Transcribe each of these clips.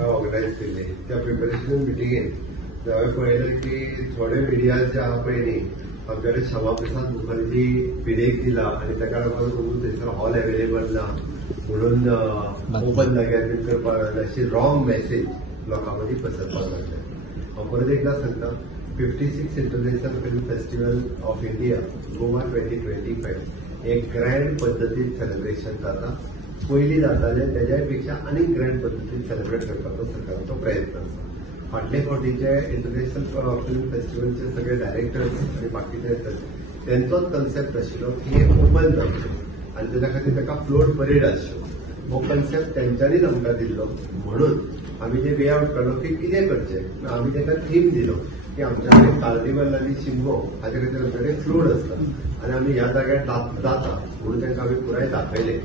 Organise केल्ली त्या preparation मिटिंगेत हांवें पळयलें की थोडे मिडिया जे आहा पळय न्ही आमचे कडेन क्षमा प्रसाद मुखर्जी पिडेक दिला आनी ताका लागून थंयसर हॉल अवेलेबल ना म्हणून ओपन जाग्यार बीन करपाक अशी रॉंग मेसेज लोकां मदीं पसरपाक लागले. हांव परत एकदा सांगता 56 international film festival of India Goa 2025 एक ग्रँड पद्दतीन सेलिब्रेशन जाता. पयलीं जातालें तेज्याय पेक्षा आनीक ग्रँड पद्दतीन सेलिब्रेट करपाचो सरकाराचो प्रयत्न आसा. फाटले फावटीचे इंटरनॅशनल फिल्म फेस्टिवलचे सगळे डायरेक्टर्स आनी बाकीचे तेंचोच कन्सेप्ट आशिल्लो की हे ओपन जावचें आनी तेच्या खातीर ताका फ्लोट परेड आसच्यो. हो कन्सेप्ट तेंच्यांनीच आमकां दिल्लो म्हणून आमी जे वे आवट काडलो की कितें करचें. आमी ताका थीम दिलो की आमच्या कडेन कार्निवल आनी शिमगो हाचे खातीर आमचे कडेन फ्लोट आसता आनी आमी ह्या जाग्यार जाता म्हणून तांकां आमी पुराय दाखयलें.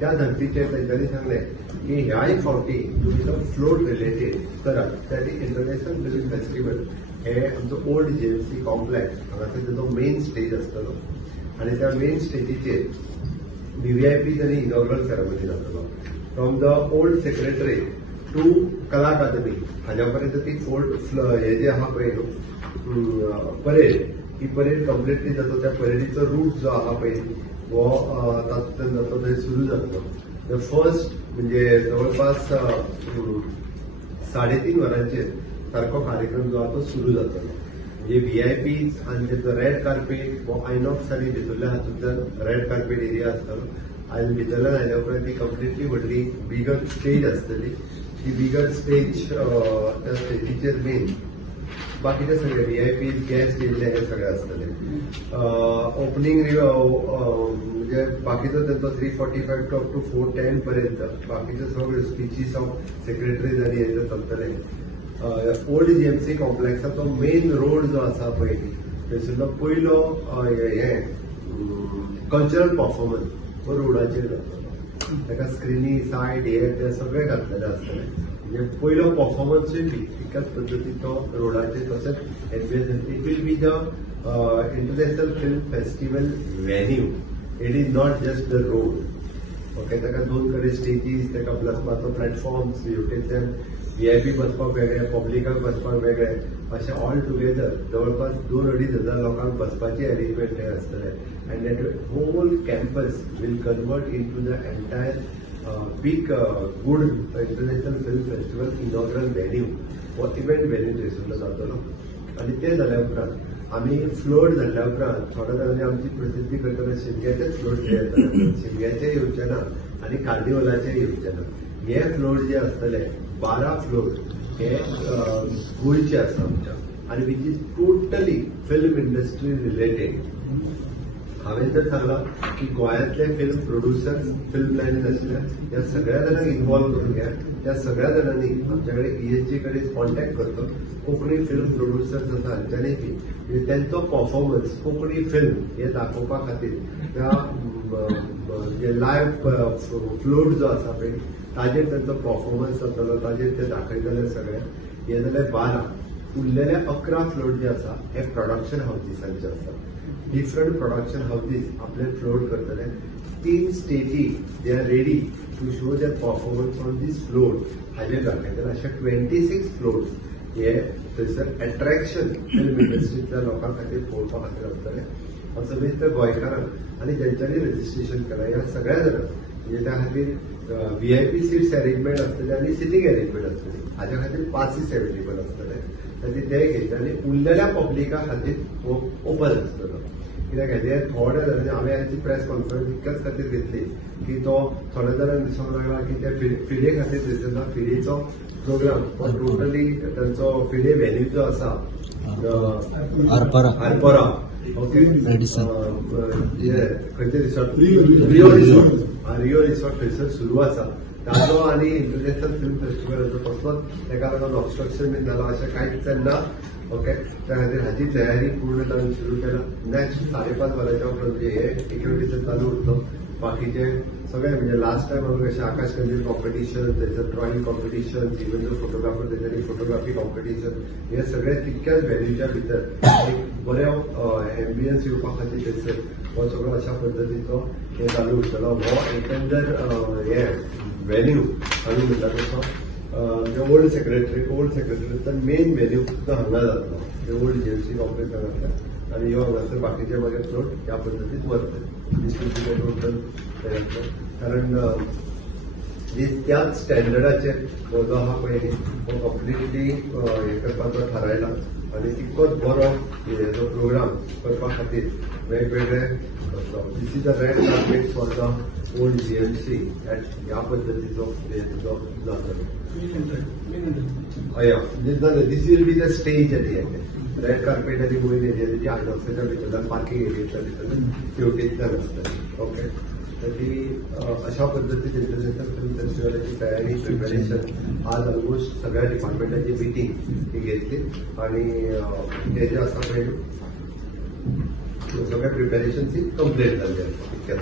त्या धर्तीचेर तेंच्यांनी सांगलें की ह्याय फावटी तुमी तो फ्लोट रिलेटेड करात. त्या इंटरनॅशनल फिल्म फेस्टिवल हे आमचो ओल्ड जेएमसी कॉम्प्लेक्स हांगासर तेजो मेन स्टेज आसतलो आनी त्या मेन स्टेजीचेर व्हीव्हीआयपी आनी इनॉग्रल सेरेमनी जातलो. From the old secretary to Kala Akademi हाज्या पर्यंत ती हे जे आहा पळय परेड ही परेड कंप्लिटली जाता. त्या परेडीचो रूट जो आहा पळय हो तातूंतल्यान जातो थंय सुरू जातलो. द फर्स्ट म्हणजे जवळपास 3.5 वरांचेर सारको कार्यक्रम जो आहा तो सुरू जातलो. म्हणजे व्हीआयपीज आनी तेचो रेड कार्पेट हो आयनॉक्स आनी भितरल्या हातूंतल्यान रेड कार्पेट एरिया आसतलो आनी भितरल्यान आयल्या उपरांत ती कंप्लिटली व्हडली बिगर स्टेज आसतली. ती बिगर स्टेज त्या स्टेजीचेर मेन बाकीचे सगळे व्हीआयपीज गेस्ट येयल्ले हे सगळे आसतले. ओपनिंग म्हणजे बाकीचो तेंचो 3:45 टू 4:10 पर्यंत बाकीचे सगळे स्पीचीस ऑफ सेक्रेटरीज आनी हेजे चलतले. ओल्ड जीएमसी कॉम्प्लेक्साचो मेन रोड जो आसा पळय थंयसरलो पयलो हे कल्चरल परफॉर्मन्स हो रोडाचेर जातलो. ताका स्क्रिनी सायड हे ते सगळे घातलेले आसतले. म्हणजे पयलो परफॉर्मन्सूय बी तितक्याच पद्दतीन तो रोडाचेर तशेंच it will be the international film festival venue. It is not just the road. Okay ताका 2 कडेन स्टेजीस ताका बसपाचो प्लॅटफॉर्म्स हेवटेच्यान व्हीआयपी बसपाक वेगळे पब्लिकाक बसपाक वेगळे अशें ऑल टुगेदर जवळपास 2-2.5 हजार लोकांक बसपाचे अरेंजमेंट हे आसतले. And that whole campus will convert in to the entire big good international film festival inaugural venue हो इव्हेंट व्हेन्यू थंयसरलो जातलो. आनी ते जाल्या उपरांत आमी फ्लोट जाल्ल्या उपरांत थोड्या जाणांनी आमची प्रसिद्धी करतना शिमग्याचेच फ्लोट जे येतात शिमग्याचे येवचे ना आनी कार्निवलाचे येवचे ना. हे फ्लोट जे आसतले 12 फ्लोट हे गोंयचे आसा आमच्या आनी which is totally film industry related. हांवें तर सांगलां की गोंयांतले फिल्म प्रोड्युसर्स फिल्म लायनीन आशिल्ल्या ह्या सगळ्या जाणांक इन्वॉल्व करून घ्या. त्या सगळ्या जाणांनी आमच्या कडेन ईएसजी कडेन कॉन्टॅक्ट करतो. कोंकणी फिल्म प्रोड्युसर्स आसा हांच्यांनी म्हणजे त्यांचो परफॉर्मन्स कोंकणी फिल्म हे दाखोवपा खातीर त्या जे लायव्ह फ्लोट जो आसा पळय ताजेर तांचो परफॉर्मन्स जातलो ताजेर ते दाखयतले सगळे. हे जाले 12. उरलेले 11 फ्लोट जे आसा हे प्रोडक्शन हाऊसीसांचे आसा. डिफरंट प्रोडक्शन हाऊसीस आपले फ्लोट करतले. 3 स्टेजी they are ready to show their performance on this float हाजेर दाखयतले. अशे 26 फ्लोट्स हे थंयसर अट्रॅक्शन फिल्म इंडस्ट्रींतल्या लोकां खातीर पळोवपा खातीर आसतले. हांव सगळीं गोंयकारांक आनी जेंच्यांनी रजिस्ट्रेशन केलां ह्या सगळ्या जाणांक म्हणजे त्या खातीर व्हीआयपी सीट्स अरेंजमेंट आसतले आनी सिटींग अरेंजमेंट आसतली. हाज्या खातीर पासीस अवेलेबल आसतले. ताची ते घेतले आनी उरलेल्या पब्लिका खातीर हो ओपन आसतलो. कित्याक हेजे थोड्या जाणांनी हांवें हाची प्रेस कॉन्फरन्स इतक्याच खातीर घेतली की तो थोड्या जाणांक दिसूंक लागला की ते फिडे खातीर थंयसर फिडेचो प्रोग्राम हो टोटली तांचो फिडे व्हेन्यू जो आसा आरपोरा ओके खंयचे रिसॉर्ट रिओ रिसॉर्ट थंयसर सुरू आसा. ताजो आनी इंटरनॅशनल फिल्म फेस्टिवलाचो कसलोच ताका लागून ऑब्स्ट्रक्शन बीन जालां अशें कांयच ना. ओके त्या खातीर हाची तयारी पूर्णपणे सुरू केला. नेक्स्ट 5.5 वरांच्या उपरांत हे एक्टिविटीज चालू उरतो. बाकीचे सगळे म्हणजे लास्ट टायम आमी कशें आकाश कंदील कॉम्पिटिशन थंयसर ड्रॉइंग कॉम्पिटिशन इवन जो फोटोग्राफर तेच्यानी फोटोग्राफी कॉम्पिटिशन हे सगळे तितक्याच व्हेन्यूच्या भितर एक बऱ्या एम्बियन्स येवपा खातीर थंयसर हो सगळो अशा पद्दतीचो हे चालू उरतलो. हो एकंदर हे व्हेन्यू आमी म्हणटा तसो ओल्ड सेक्रेटरीचा मेन व्हॅल्यू सुद्धा हांगा जातलो ते ओल्ड जीएमसी कॉम्प्लेक्स हांगासर आनी ह्यो हांगासर बाकीचे मागीर फ्लोट ह्या पद्दतीन वरतले टोटल कारण त्याच स्टँडर्डाचेर हो जो आहा पळय हो कम्प्लिटली हे करपाचो थारायला आनी तितकोच बरो हेजो प्रोग्राम करपा खातीर वेगवेगळे this is the red carpet for the old GMC ह्या पद्दतीचो जातलो हय this will be the stage at end red carpet आनी वयर एरिया जी आयनॉक्साच्या भितरल्यान पार्किंग एरियाच्या भितरल्यान शेवटेंतल्यान आसतली ओके तर ती अशा पद्धतीन इंटरनॅशनल फिल्म फेस्टिवलाची तयारी प्रिपरेशन आज ऑलमोस्ट सगळ्या डिपार्टमेंटाची मिटींग ही घेतली आणि हे जे आसा पळय सगळ्या प्रिपरेशन ही कंप्लीट जाल्ली आसा.